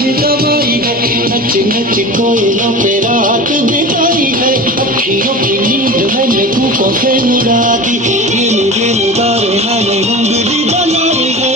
भी दवाई है, नच नच कोयलों पे रात बिताई है, अखियों की नींद मैंने धूपों से उड़ा दी, गिन गिन बारे मैंने उंगली बनाई है।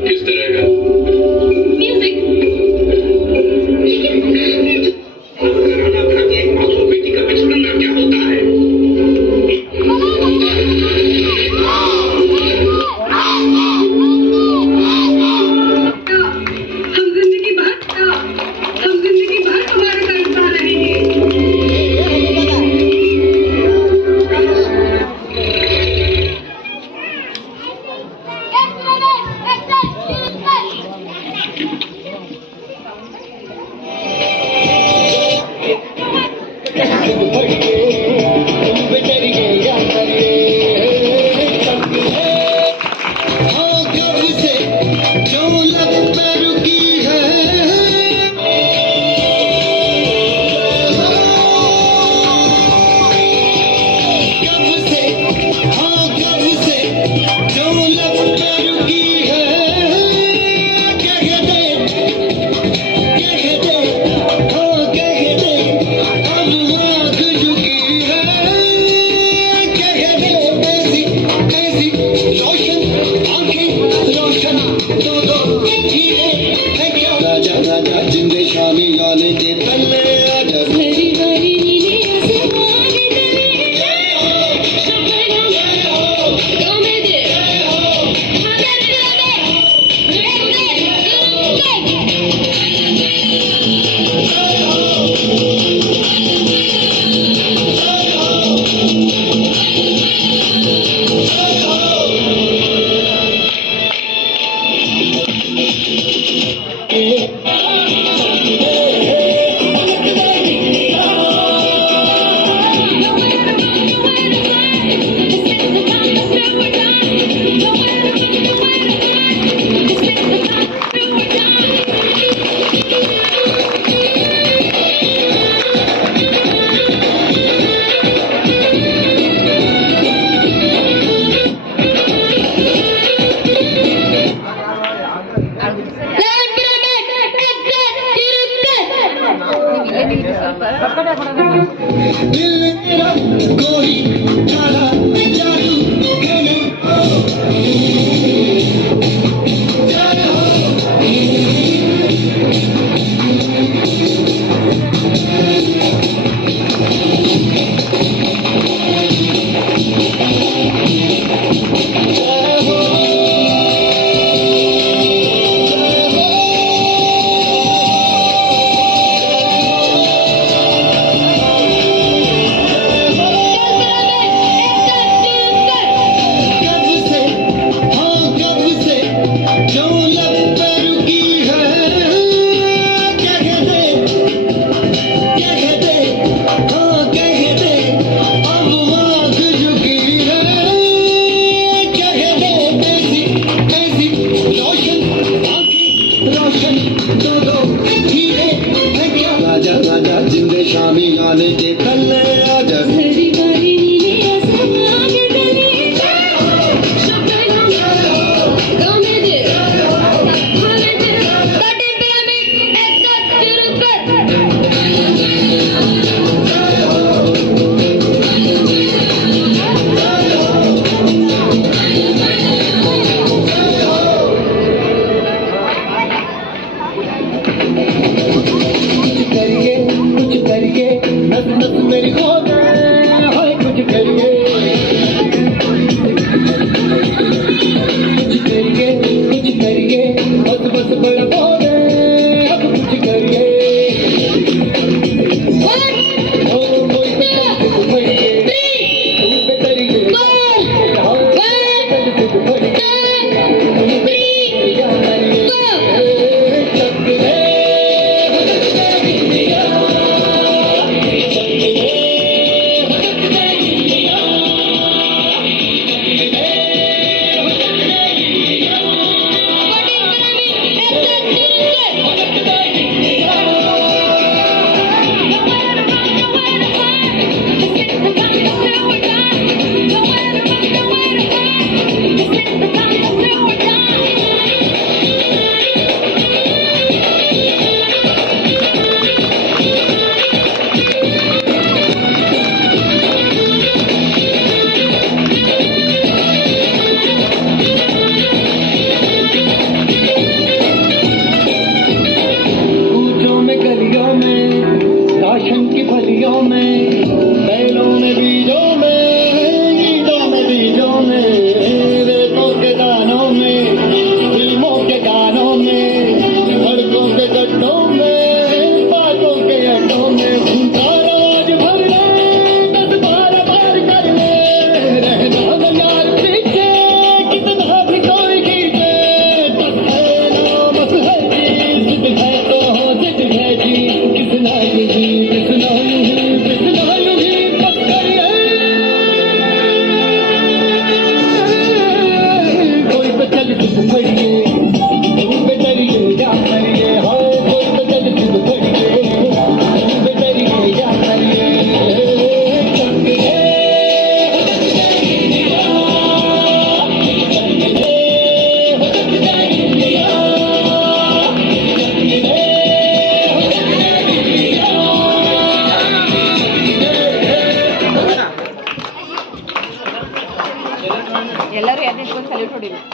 किस तरह का म्यूजिक बेटी का बचपन क्या होता है? हम जिंदगी भर तुम्हारे दर्द पा रहेंगे। जिंदे शामी गाने के तले आजा दिल मेरा कोई काला जादू जिंदे शामी गाने के तले आजा मेरी खो गए कुछ करिए बस बस बड़ा बोल अब कुछ करिए फलियों में बैलों में बीजों में गीतों में बीजों में रेतों के दानों में फिल्मों के गानों में सड़कों के गड्ढों में बातों के अड्डों में भूखा रोज भर ले 10-12 बार कर ले रहना यार पीछे कितना भी कोई खींचे बस है ना बस है जी जिद है तो हो जिद है जी कितना जी ಎಲ್ಲರೂ ಎದ್ದು ನಿಂತ್ಕೊಂಡು ಸಲ್ಯೂಟ್ ಹೊಡಿಬೇಕು.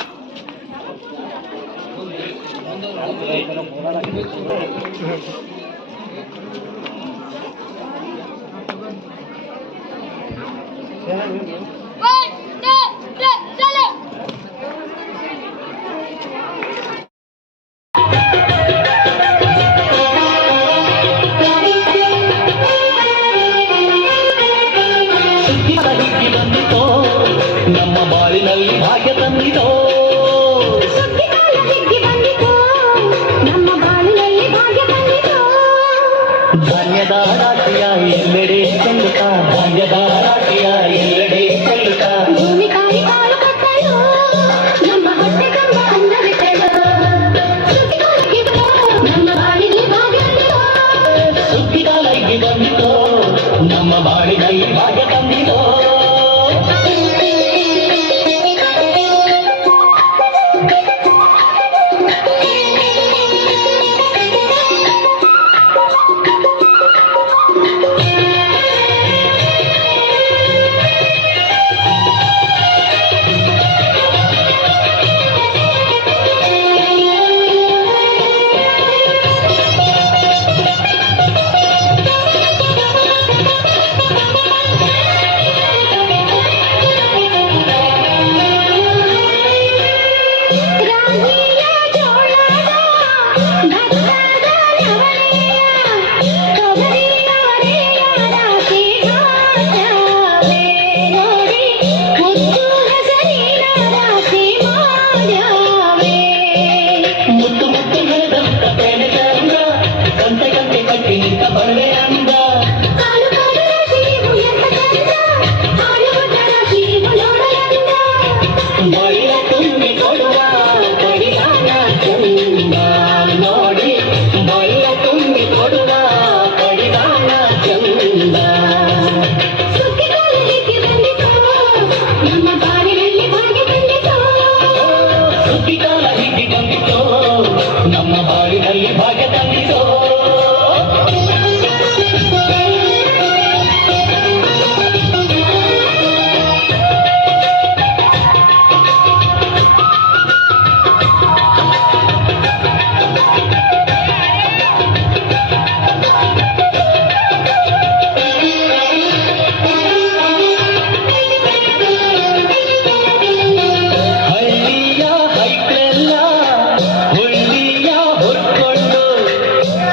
ನಮ್ಮ ಬಾಳಿನಲ್ಲಿ ಭಾಗ್ಯ ತಂದಿದೋ ನಮ್ಮ ಬಾಳಿನಲ್ಲಿ ಭಾಗ್ಯ ಬಂದಿತೋ ಧಾನ್ಯದ ರಾಶಿಯ ಎಲ್ಲೆಡೆ ಚೆಲ್ಲುತ್ತಾ ಧಾನ್ಯದ ರಾಶಿಯ ಎಲ್ಲೆಡೆ ಚಂದ ನೋಡಿ ಬಳ್ಳ ತುಂಬಿ ಕೊಡುವ ಕಡಿದಾನ ಚಂದ ಸುಗ್ಗಿಕಾಲಕ್ಕೆ ಬಂದಿತು ನಮ್ಮ ಬಾಳಿನಲ್ಲಿ ಭಾಗ್ಯ ಬಂದಿತು ಸುಗ್ಗಿಕಾಲ ಹೀಗೆ ಬಂದಿತು ನಮ್ಮ ಬಾಳಿನಲ್ಲಿ ಭಾಗ್ಯ ತಂದಿತು ಹಳ್ಳಿಯ ಹೈಕ್ಳೆಲ್ಲ ಹುಳ್ಳಿಯ ಹೊತ್ಕೊಂಡು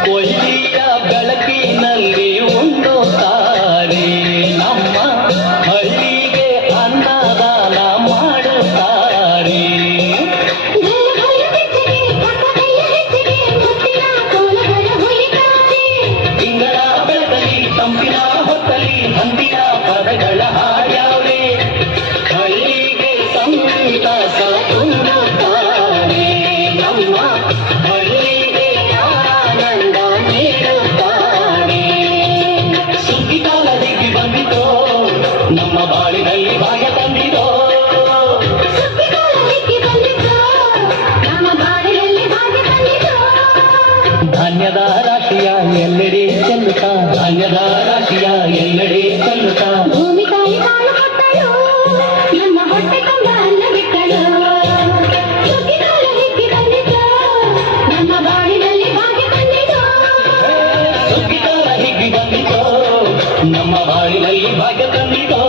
ಕೊಲ್ಲಿಯ ಬೆಳಕಿನಲ್ಲಿ ಉಣ್ಣುತ್ತಾರೆ ನಮ್ಮ ಹಳ್ಳಿಗೆ ಅನ್ನದಾನ ಮಾಡುತ್ತಾರೆ ತಿಂಗಳ ಬೆಳಕಲ್ಲಿ ತಂಪಿನ ಹೊತ್ತಲ್ಲಿ ಹಂದಿನ ಪದಗಳ ಹಾಡ್ಯಾವ್ರೆ ಹಳ್ಳಿಗೆ ಸಂತಸ ತುಂಬುತ್ತಾರೆ ನಮ್ಮ ಹಳ್ಳಿಗೆ ಆನಂದ ನೀಡುತ್ತಾರೆ ಸುಗ್ಗಿಕಾಲ ದಿಕ್ಕಿ ಬಂದಿತೋ ನಮ್ಮ ಬಾಳಿನಲ್ಲಿ ಭಾಗ್ಯ ತಂದಿದೋ ಸುಗ್ಗಿಕಾಲಕ್ಕೆ ಬಂದಿತು ನಮ್ಮ ಬಾಳಿನಲ್ಲಿ ಭಾಗ್ಯ ಬಂದಿತು ಧಾನ್ಯದ ರಾಶಿಯ ಎಲ್ಲೆಡೆ ಚೆಲ್ಲುತ್ತಾ ಧಾನ್ಯದ ರಾಶಿಯ ಎಲ್ಲೆಡೆ ಚೆಲ್ಲುತ್ತಾ ಭೂಮಿ ತಾಯಿ ಕಾಲು ಕೊಟ್ಟಳು ನಮ್ಮ ಹೊಟ್ಟೆ ತುಂಬ ಅನ್ನ ಬಿಟ್ಟಳು ಸುಗ್ಗಿಕಾಲಕ್ಕೆ ಬಂದಿತು ನಮ್ಮ ಬಾಳಿನಲ್ಲಿ ಭಾಗ್ಯ ಬಂದಿತು ಸುಗ್ಗಿಕಾಲ ಹಿಗ್ಗಿ ಬಂದಿತೋ ನಮ್ಮ ಬಾಳಿನಲ್ಲಿ ಭಾಗ್ಯ ತಂದಿದೋ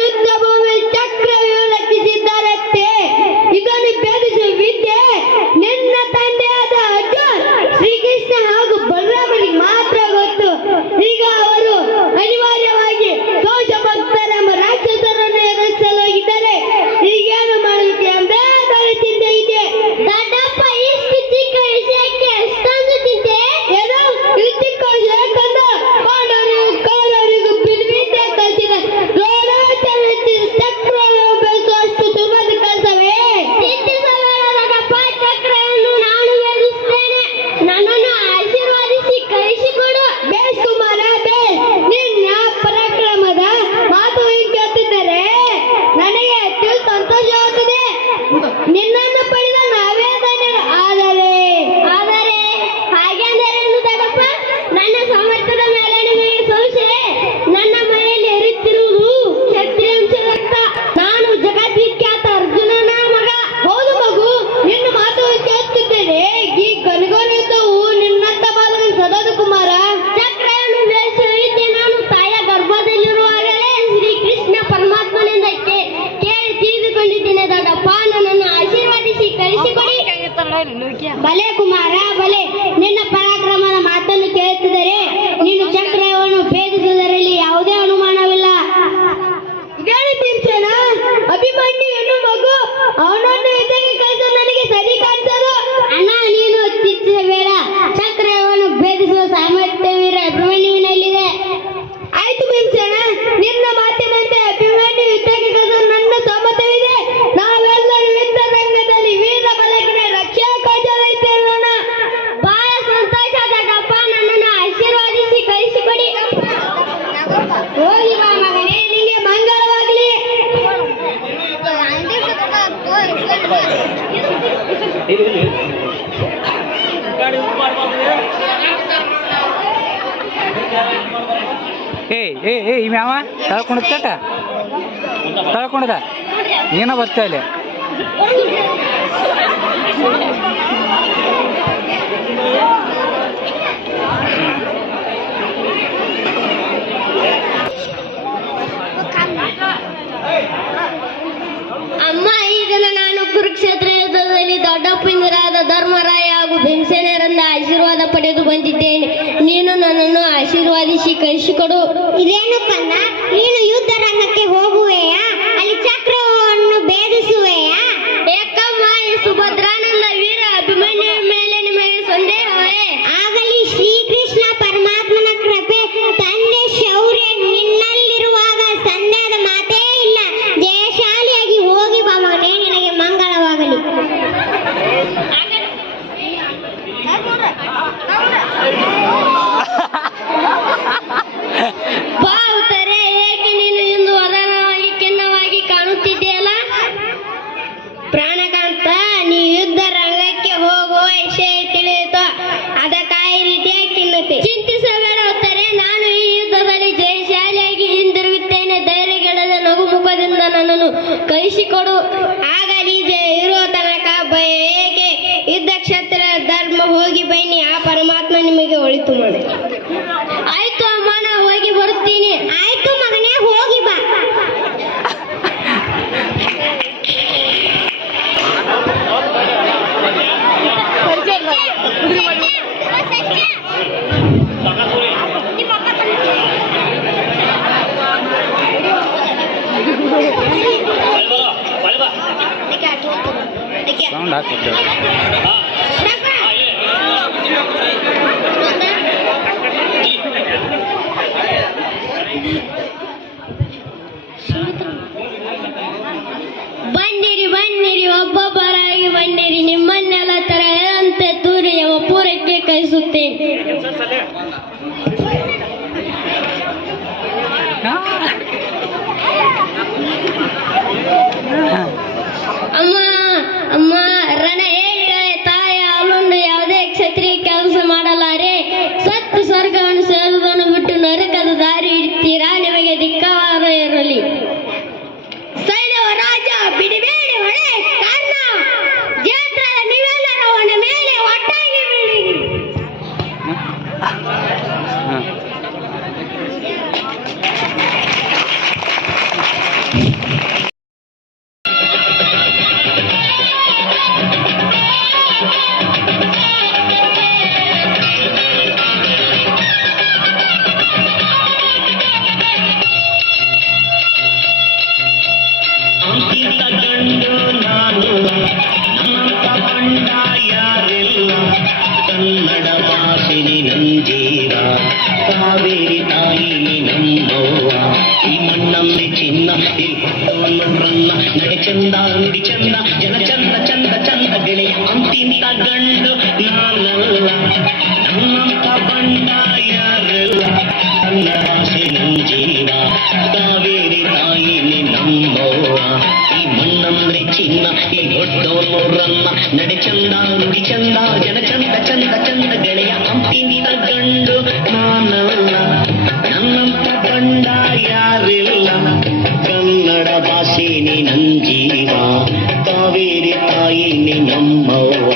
ಯುದ್ಧ ಭೂಮಿ ಚಕ್ರವ್ಯೂಹ ರಚಿಸಿದ್ದಾರಂತೆ ಇದನ್ನು ಭೇದಿಸುವ ವಿದ್ಯೆ ನಿನ್ನ ತಂದೆಯಾದ ಅರ್ಜುನ್ ಶ್ರೀಕೃಷ್ಣ ಹಾಗೂ ಬಲರಾಮನಿಗೆ ಮಾತ್ರ ಗೊತ್ತು ಈಗ ಅವರು ಅನಿವಾರ್ಯವಾಗಿ ದೋಷ ಭಕ್ತರೆಂಬ ರಾಕ್ಷಸರನ್ನು ಎದುರಿಸಲು ಹೋಗಿದ್ದಾರೆ ಈಗೇನು ಮಾಡಬೇಕು ಎಂಬ ಚಿಂತೆ ಇದೆ ದೊಡ್ಡಪ್ಪ ಇಷ್ಟು ಚಿಕ್ಕ ವಿಷಯಕ್ಕೆ ಎಷ್ಟೊಂದು ಚಿಂತೆ ಏನೋ ಇದು ಚಿಕ್ಕ ವಿಷಯ ಕಂದ ಪಾಂಡವರಿಗೂ ಕೌರವರಿಗೂ ಬಿಲ್ವಿದ್ಯೆ ಕಲಿಸಿದ ಚಕ್ರವನ್ನು ಬೆಳೆಸುವಷ್ಟು ಸುಲಭದ ಕೆಲಸವೇ ಚಿಂತಿಸಬೇಡಪ್ಪ ಚಕ್ರವನ್ನು ನಾನು ಬೆಳೆಸುತ್ತೇನೆ ನನ್ನನ್ನು ಆಶೀರ್ವಾದಿಸಿ ಕಳಿಸಿಕೊಡು ಬೇಸ್ ಕುಮಾರ ಬೇಸ್ ನಿನ್ನ ಪರಾಕ್ರಮದ ಮಾತು ಕೇಳುತ್ತಿದ್ದರೆ ನನಗೆ ಹೆಚ್ಚು ಸಂತೋಷವಾಗುತ್ತದೆ ನಿನ್ನನ್ನು ಪಡೆದ ನಾವೇ ಧನ್ಯರು ಆದರೆ ಹಾಗೆಂದರೇನು ದೊಡ್ಡಪ್ಪ ನನ್ನ ಸಾಮರ್ಥ್ಯದ ಮೇಲೆ ನಿಮಗೆ ಸಂಶಯ ನನ್ನ ಮನೆಯಲ್ಲಿ ಹರಿಯುತ್ತಿರುವುದು ಕ್ಷತ್ರಿಯಾಂಶ ರಕ್ತ ನಾನು ಜಗದ್ವಿಖ್ಯಾತ ಅರ್ಜುನನ ಮಗ ಹೌದು ಮಗು ನಿನ್ನ ಮಾತು ಕೇಳುತ್ತಿದ್ದೇನೆ ಈ ಗನಗೋಲ ಯುದ್ಧವು ನಿನ್ನಂತ ಬಾಲಕ ಸದೋದು ಕುಮಾರ ಚಕ್ರವನ್ನು ಬೆಳೆಸುವ ವಿದ್ಯೆ ನಾನು ತಾಯಿಯ ಗರ್ಭದಲ್ಲಿರುವಾಗಲೇ ಶ್ರೀಕೃಷ್ಣ ಪರಮಾತ್ಮನಿಂದ ಕೇಳಿ ತಿಳಿದುಕೊಂಡಿದ್ದೇನೆ ದೊಡ್ಡಪ್ಪ ನನ್ನನ್ನು ಆಶೀರ್ವಾದಿಸಿ ಕಳಿಸಿಕೊಡಿ ಬಲೆ ಕುಮಾರ ಬಲೆ ನಿನ್ನ ಪರಾಕ್ರಮದ ಮಾತನ್ನು ಕೇಳುತ್ತಿದ್ದರೆ ನೀನು ಚಕ್ರವನ್ನು ಭೇದಿಸುವುದರಲ್ಲಿ ಯಾವುದೇ ಅನುಮಾನವಿಲ್ಲ ಭೀಮಸೇನ ಅಭಿಮನ್ಯು ಎನ್ನು ಮಗು ಅವನನ್ನು ಯುದ್ಧಕ್ಕೆ ಕಳಿಸಲು ನನಗೆ ಸರಿ ಕಾಣಿಸದು ಅಣ್ಣ ನೀನು ಚಿಂತಿಸಬೇಡ ಚಕ್ರವನ್ನು ಭೇದಿಸುವ ಸಾಮರ್ಥ್ಯವೀರ ಅಭಿಮನ್ಯುವಿನಲ್ಲಿದೆ ಆಯ್ತು ಭೀಮಸೇನ ನಿನ್ನ ಮಾತಿನಂತೆ ಅಭಿಮನ್ಯು ಯುದ್ಧಕ್ಕೆ ಕಳಿಸಲು ನನ್ನ ಸಮ್ಮತವಿದೆ ನಾವೆಲ್ಲರೂ ಯುದ್ಧ ರಂಗದಲ್ಲಿ ವೀರ ಬಲಕಿನ ರಕ್ಷಾ ಕವಚದಲ್ಲಿದ್ದೇನೋಣ ಬಹಳ ಸಂತೋಷ ದೊಡ್ಡಪ್ಪ ನನ್ನನ್ನು ಆಶೀರ್ವಾದಿಸಿ ಕಳಿಸಿಕೊಡಿ ಹೋಗಿ ಬಾ ಮಗನೇ ನಿಮಗೆ ಮಂಗಳವಾಗಲಿ ಇವ ಯಾವ ತಳ್ಕೊಂಡ ತಳ್ಕೊಂಡದ ಏನೋ ಬರ್ತಾ ಇಲ್ಲಿ ಅಮ್ಮ ಈಗಲೂ ನಾನು ಕುರುಕ್ಷೇತ್ರ ಯುದ್ಧದಲ್ಲಿ ದೊಡ್ಡಪ್ಪಂದಿರಾದ ಧರ್ಮರಾಯ ಹಾಗೂ ಭೀಮಸೇನರಿಂದ ಆಶೀರ್ವಾದ ಪಡೆದು ಬಂದಿದ್ದೇನೆ. ನೀನು ನನ್ನನ್ನು ಆಶೀರ್ವಾದಿಸಿ ಕಳಿಸಿಕೊಡು. ಇದೇನು ಕಂದ, ನೀನು ಯುದ್ಧ ರಂಗಕ್ಕೆ ಹೋಗುವೆಯಾ? ಅಲ್ಲಿ ಚಕ್ರವನ್ನು ಭೇದಿಸುವೆಯಾ? ಏಕಮ್ಮ, ಈ ಸುಭದ್ರಾನಂದ ವೀರ ಅಭಿಮನ್ಯು ಮೇಲೆ ನಿಮಗೆ ಸಂದೇಹವೇ? ಆಗಲಿ, ಶ್ರೀಕೃಷ್ಣ ಪರಮಾತ್ಮನ ಕೃಪೆ, ತಂದೆ ಶೌರ್ಯ ನಿನ್ನಲ್ಲಿರುವಾಗ ಸಂದೇಹದ ಮಾತೇ ಇಲ್ಲ. ಜಯಶಾಲಿಯಾಗಿ ಹೋಗಿ ಬಾ ಮಗನೇ, ನಿನಗೆ ಮಂಗಳವಾಗಲಿ. ಬಾವುತರೆ, ಏಕೆ ನೀನು ಇಂದು ವದನವಾಗಿ ಖಿನ್ನವಾಗಿ ಕಾಣುತ್ತಿದೆಯಲ್ಲ? ಪ್ರಾಣಕಾಂತ, ನೀ ಯುದ್ಧ ರಂಗಕ್ಕೆ ಹೋಗುವ ವಿಷಯ ತಿಳಿಯಿತು, ಅದಕ್ಕಾಗಿ ರೀತಿಯ ಖಿನ್ನತೆ. ಚಿಂತಿಸಬೇಡ ಉತ್ತರೆ, ನಾನು ಈ ಯುದ್ಧದಲ್ಲಿ ಜಯಶಾಲಿಯಾಗಿ ಹಿಂದಿರುಗುತ್ತೇನೆ. ಧೈರ್ಯಗೆಡದ ನಗು ಮುಖದಿಂದ ನನ್ನನ್ನು ಕಳಿಸಿಕೊಡು. ಆಗಲಿ, ಜಯ ಇರುವ ತನಕ ಭಯ ಏಕೆ? ಯುದ್ಧ ಕ್ಷೇತ್ರ ಧರ್ಮ ಹೋಗಿ ಬನ್ನಿ, ಆ ಪರಮಾತ್ಮ ನಿಮಗೆ ಒಳಿತು ಮಾಡಿ. ಆಯ್ತು ಅಮ್ಮ, ನಾ ಹೋಗಿ ಬರುತ್ತೀನಿ. ಆಯ್ತು ಮಗನೇ, ಹೋಗಿ ಬಾ. ಸೌಂಡ್ ಹಾಕ್ಬಿಟ್ಟು ಬನ್ನಿರಿ ಬನ್ನಿರಿ, ಒಬ್ಬೊಬ್ಬರಾಗಿ ಬನ್ನಿರಿ. ನಿಮ್ಮನ್ನೆಲ್ಲ ತರಂತೆ ತೂರಿ ಪೂರಕ್ಕೆ ಕಳಿಸುತ್ತೇನೆ. ಅಮ್ಮ ಅಮ್ಮ, ರಣ ಹೇಳಿದೆ, ತಾಯಿ ಅವಳುಂಡು ಯಾವುದೇ ಕ್ಷತ್ರಿಯ ಕೆಲಸ ಮಾಡಲಾರೆ. ಸತ್ತು ಸ್ವರ್ಗವನ್ನು ಸೇರುವುದನ್ನು ಬಿಟ್ಟು ನರಕದ ದಾರಿ ಹಿಡಿತೀರಾ? ನಿಮಗೆ ಧಿಕ್ಕಾರ ಇರಲಿ. ಸೈನ್ಯವ ರಾಜ, ಬಿಡಬೇಡಿ ಹೊಳೆ ಕಾರಣ ಜೇತ್ರದ ನೀವೆಲ್ಲರೂ ಅವನ ಮೇಲೆ ಒಟ್ಟಾಗಿ ಬೀಳಿರಿ. ಅಂಕಿತ ಗಂಡು ನಾನು, ನಮ್ಮಪ್ಪ ಬಂಡ ಯಾರಿಲ್ಲ. ಕನ್ನಡ ಭಾಷೆನಿ ನಂಜೀರ, ಕಾವೇರಿ ತಾಯಿನಿ ನಮ್ಮವ್ವ. ಈ ಮಣ್ಣಮ್ಮೆ ಚಿನ್ನ, ಈ ಹುಟ್ಟುವನ್ನ ನಡೆ ಚಂದ, ನುಡಿ ಚಂದ, ಜನ ಚಂದ ಚಂದ ಚಂದ ಗೆಳೆಯ. ಅಂತಿಂತ ಗಂಡು ನಾನಲ್ಲ, ನಮ್ಮಪ್ಪ ಬಂಡ ಯಾರಿಲ್ಲ. ಕನ್ನಡ ಭಾಷೆ ನಂಜೀರ, ಕಾವೇರಿ ತಾಯಿನಿ ನಮ್ಮವ್ವ. ಈ ಮಣ್ಣಂದ್ರೆ ಚಿನ್ನ, ಈ ಹೊಟ್ಟವನು ರನ್ನ, ನಡೆ ಚಂದ, ನುಡಿ ಚಂದ, ಜನ ಚಂದ ಚಂದ ಚಂದ ಗೆಳೆಯ. ಅಂತಿಂತ ಗಂಡು ನಾನಲ್ಲ, ನನ್ನಂತ ಗಂಡ ಯಾರಿಲ್ಲ. ಕನ್ನಡ ಭಾಷೆನಿ ನಂಜೀವ, ಕಾವೇರಿ ತಾಯಿನಿ ನಮ್ಮವ್ವ.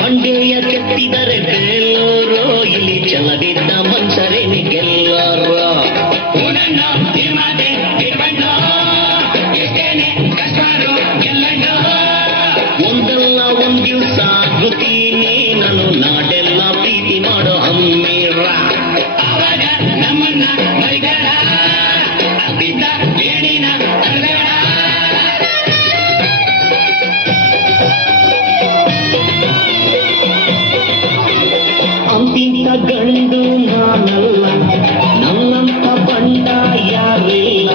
ಮಂಡ್ಯ ಕೆತ್ತಿದರೆ ಬೇಲೂರು, ಇಲ್ಲಿ ಚಲವಿದ್ದ ಮನ್ಸರೇನಿ ಗೆಲ್ಲರು. ಒಂದಲ್ಲ ಒಂದ್ ದಿವ್ಸ ಆಗುತ್ತೀನಿ ನಾನು, ನಾಡೆಲ್ಲ ಪ್ರೀತಿ ಮಾಡೋ ಹಮ್ಮಿರ. ಆವಾಗ ನಮ್ಮನ್ನ ಮರಿಬೇಡ, ಅಪ್ಪಿದ್ದ ಏಣಿನ ತರಬೇಡ. ಅಂತಿಂತ ಗಂಡು ನಾನಲ್ಲ, ನನ್ನಂತ ಬಂಡ ಯಾರಿಲ್ಲ.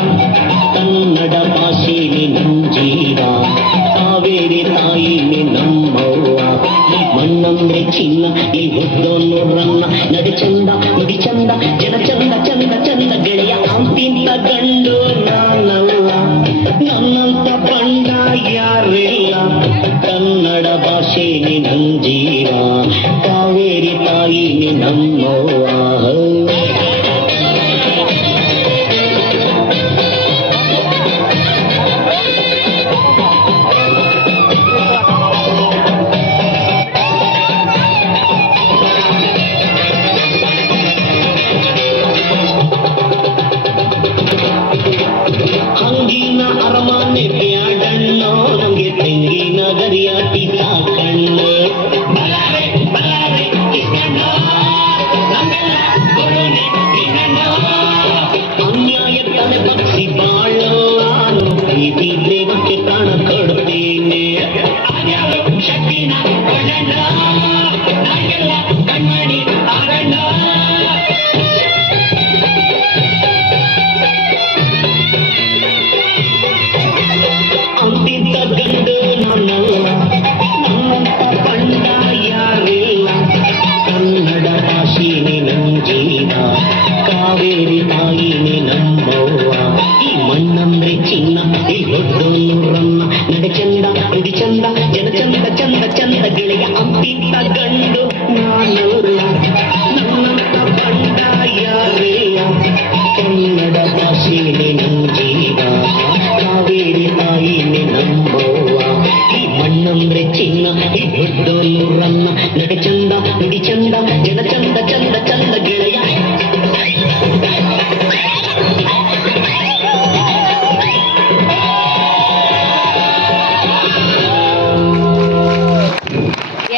ಈ ಮಣ್ಣಂದ್ರೆ ಚಿನ್ನ ಈ ದೊಡ್ಡೋನು ರನ್ನ ನಡೆ ಚಂದ ನುಡಿ ಚಂದ ಜನ ಚಂದ ಚಂದ ಚಂದ ಗೆಳೆಯ ಅಂತಿಂತ ಗಂಡು ನಾನಲ್ಲ ನನ್ನಂತ ಬಂಡ ಯಾರಿಲ್ಲ ಕನ್ನಡ ಭಾಷೆನೇ ನಮ್ಮ ಜೀವ ಕಾವೇರಿ ತಾಯಿನೇ ನಮ್ಮವ್ವ ಈ ಮಣ್ಣಂದ್ರೆ ಚಿನ್ನ ಈ ದೊಡ್ಡೋನು ರನ್ನ ನಡೆ ಚಂದ ನುಡಿ ಚಂದ ಜನ ಚಂದ ಚಂದ ಚಂದ ಗೆಳೆಯ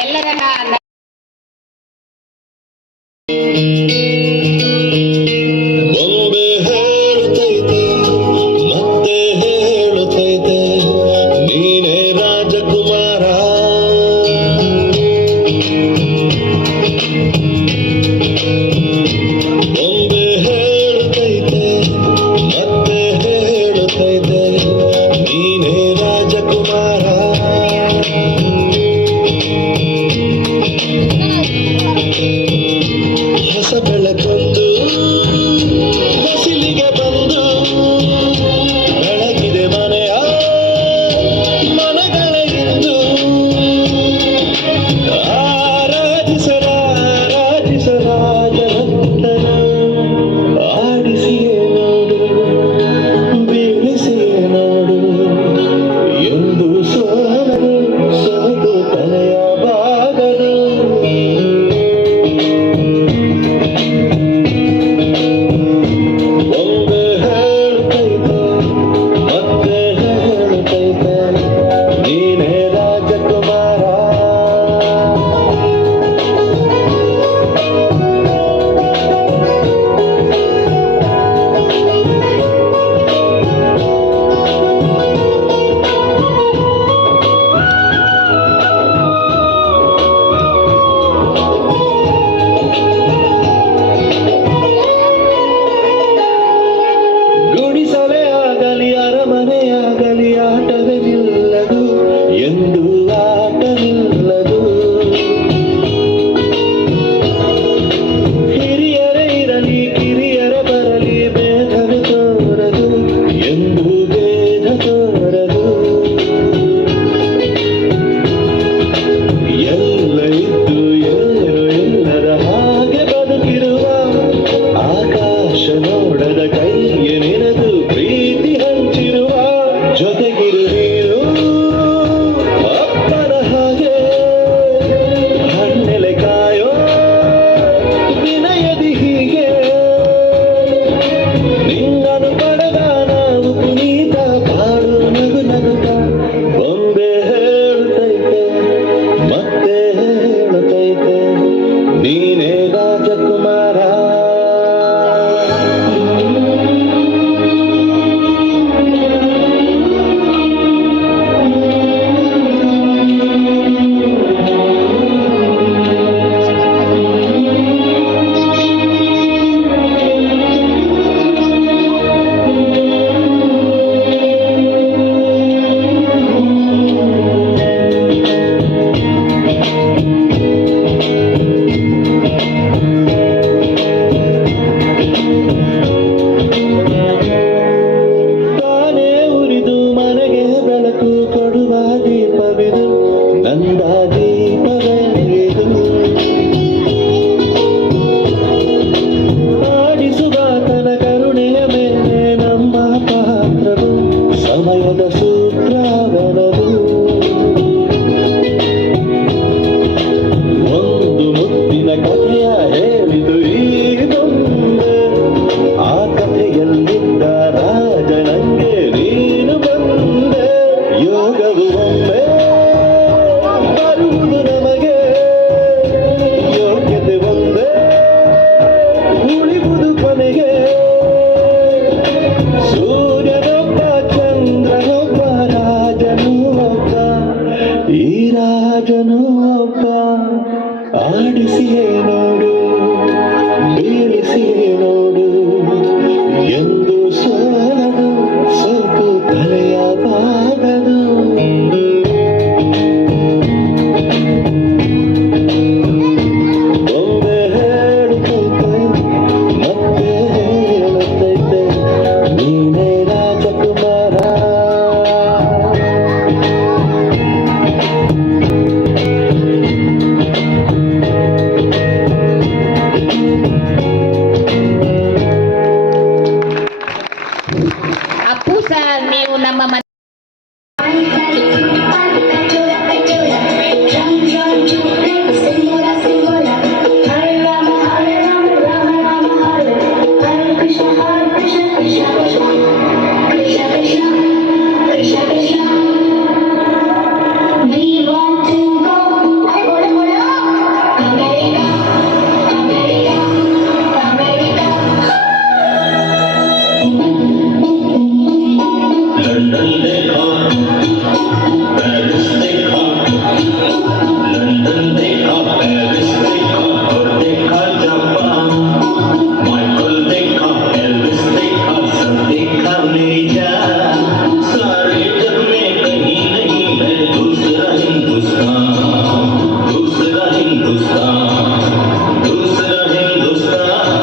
ಎಲ್ಲರನ್ನ ಬೊಂಬೆ ಹೇಳುತ್ತೈತೆ ಮತ್ತೆ ಹೇಳುತ್ತೈತೆ ನೀನೇ ರಾಜಕುಮಾರ ದಿವಸ ನೀವು ನಮ್ಮ ಮನೆ लंदन देखा, पेरिस देखा, लंदन देखा, पेरिस देखा और देखा जापान। माइकल देखा, एल्विस देखा, सब देखा मेरी जान। सारे जग में कहीं नहीं है दूसरा हिंदुस्तान, दूसरा हिंदुस्तान, दूसरा हिंदुस्तान।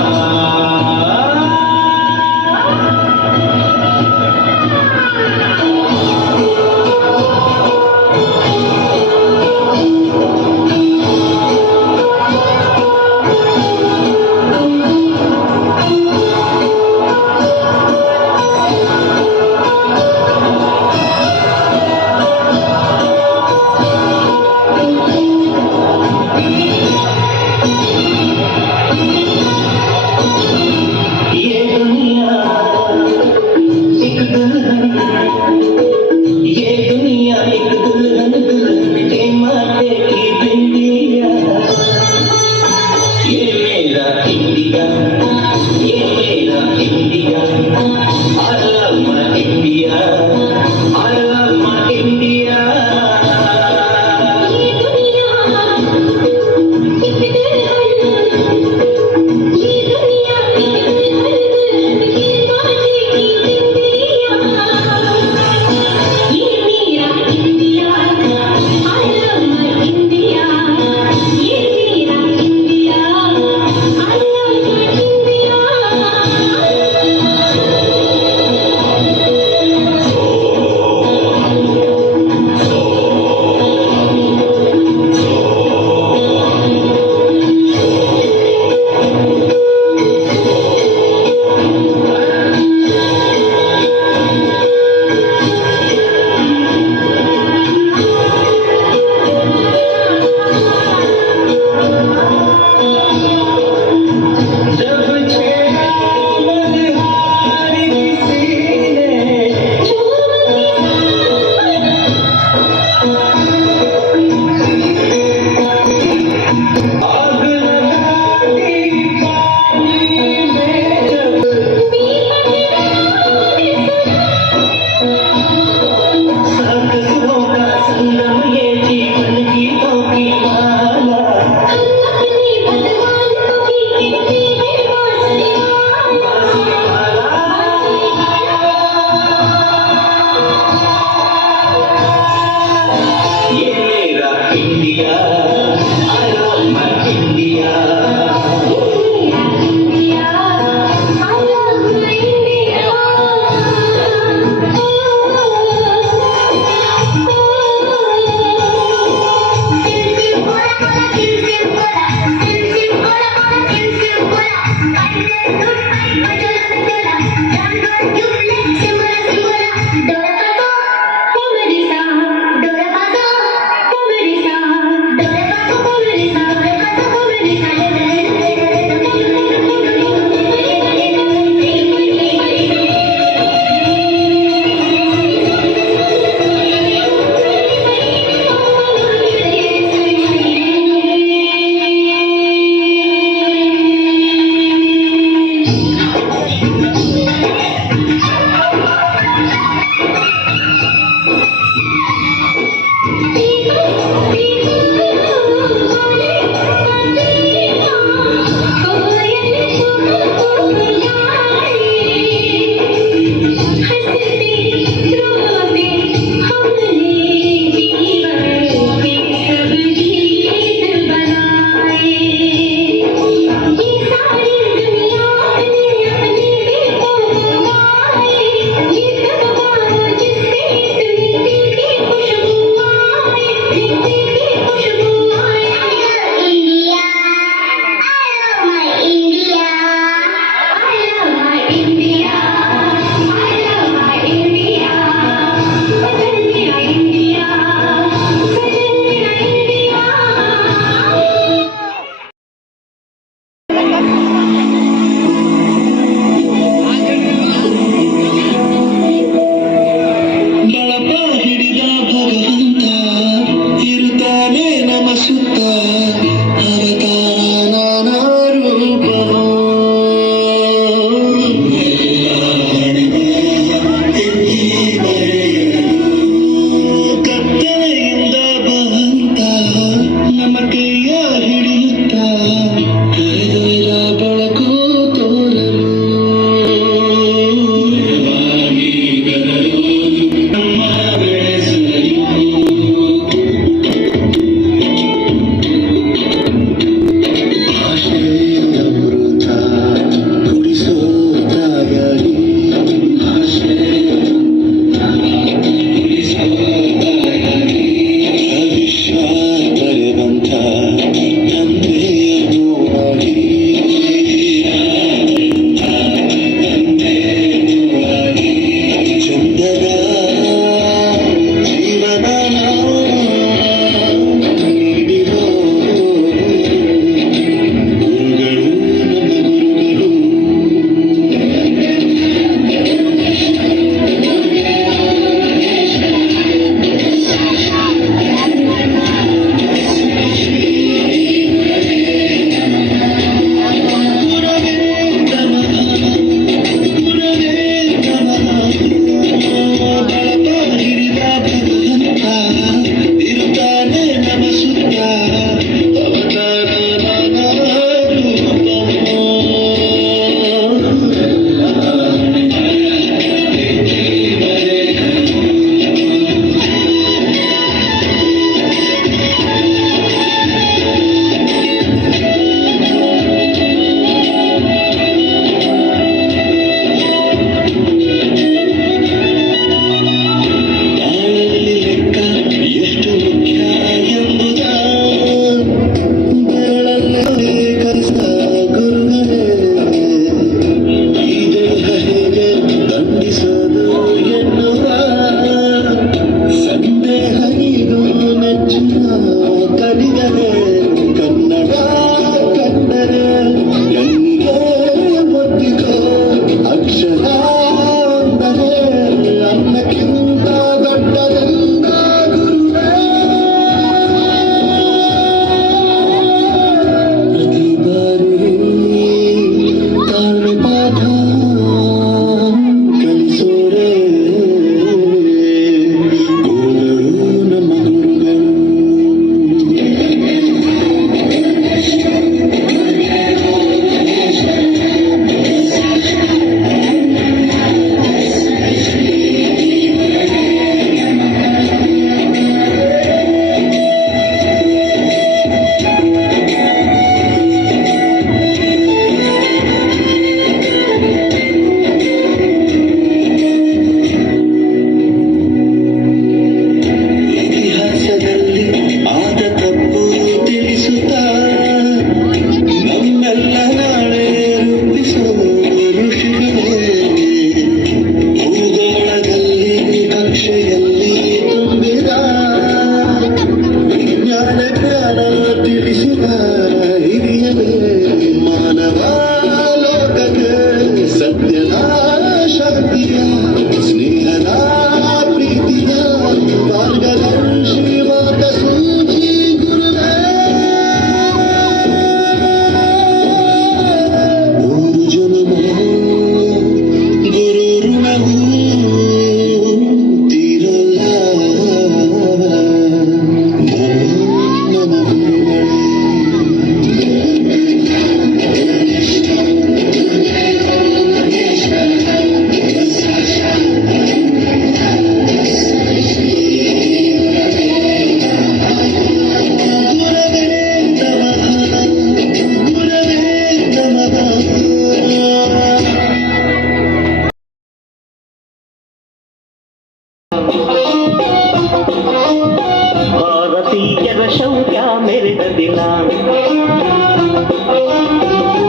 ಭಾರತೀಯರ ಶೌರ್ಯ ಮೆರೆದ ದಿನ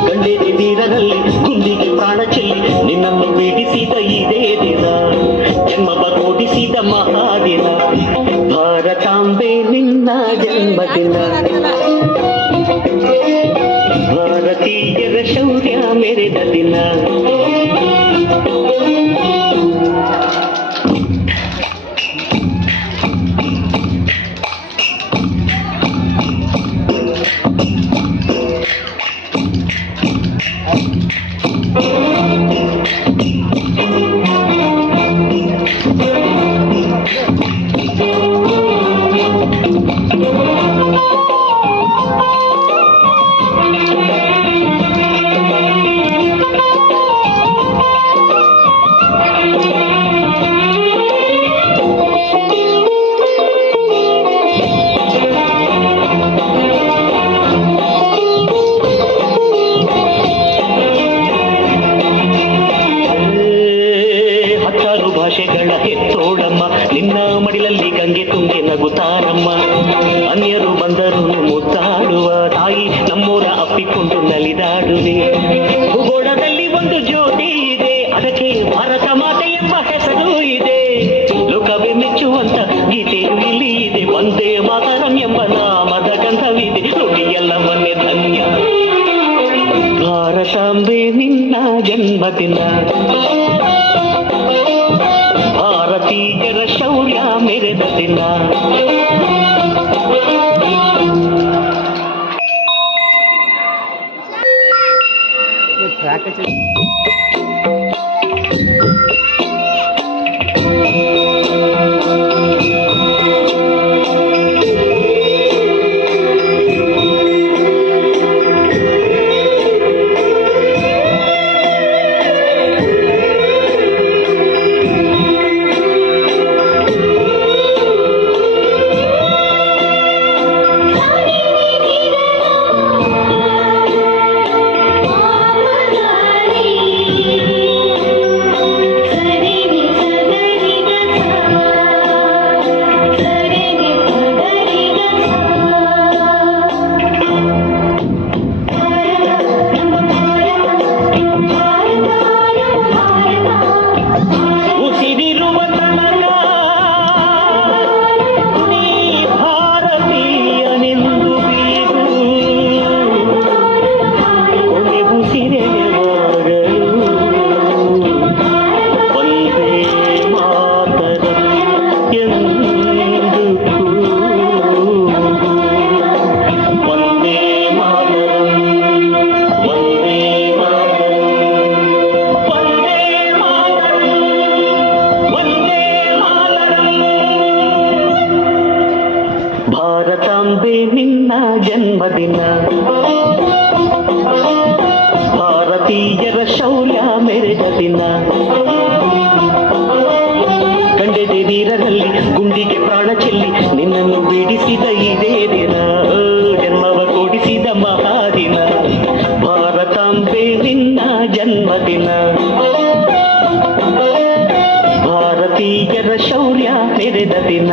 ಗಂಡೆದೆ ವೀರರಲ್ಲಿ ಗುಂಡಿಗೆ ಪ್ರಾಣ ಚೆಲ್ಲಿ ನಿನ್ನನ್ನು ಬಿಡಿಸಿದ ಇದೇ ದಿನ ಜನ್ಮವ ಕೊಡಿಸಿದ ಮಹಾದಿನ ಭಾರತಾಂಬೆ ನಿನ್ನ ಜನ್ಮದಿನ ಭಾರತೀಯರ ಶೌರ್ಯ ಮೆರೆದ ದಿನ ಭಾಷೆಗಳ ಹೆತ್ತೋಳಮ್ಮ ನಿನ್ನ ಮಡಿಲಲ್ಲಿ ಗಂಗೆ ತುಂಗೆ ನಗುತ್ತಾರಮ್ಮ ಅನ್ಯರು ಬಂದರು ಮುತ್ತಾಡುವ ತಾಯಿ ನಮ್ಮೂರ ಅಪ್ಪಿಕೊಂಡು ನಲಿದಾಡುವೆ ಭೂಗೋಳದಲ್ಲಿ ಒಂದು ಜ್ಯೋತಿ ಇದೆ ಅದಕ್ಕೆ ಭಾರತ ಮಾತೆ ಎಂಬ ಹೆಸರು ಇದೆ ಲೋಕವೇ ಮೆಚ್ಚುವಂತ ಗೀತೆಯು ಇಲ್ಲಿ ಇದೆ ಒಂದೇ ಮಾತರಂ ಎಂಬ ನಾಮದ ಗಂಧವಿದೆ ನುಡಿಯೆಲ್ಲವನ್ನೇ ಧನ್ಯ ಭಾರತಾಂಬೆ ನಿನ್ನ ಜನ್ಮದಿನ ಭಾರತೀಯರ ಶೌರ್ಯ ಮೆರೆದ ದಿನ ಭಾರತಾಂಬೆ ನಿನ್ನ ಜನ್ಮದಿನ ಭಾರತೀಯರ ಶೌರ್ಯ ಮೆರೆದ ದಿನ ಕಂಡೆದೆ ವೀರರಲ್ಲಿ ಗುಂಡಿಗೆ ಪ್ರಾಣ ಚೆಲ್ಲಿ ನಿನ್ನನ್ನು ಬಿಡಿಸಿದ ಇದೇ ದಿನ ಜನ್ಮವ ಕೊಡಿಸಿದ ಮಹಾದಿನ ಭಾರತಾಂಬೆ ನಿನ್ನ ಜನ್ಮದಿನ ಭಾರತೀಯರ ಶೌರ್ಯ ಮೆರೆದ ದಿನ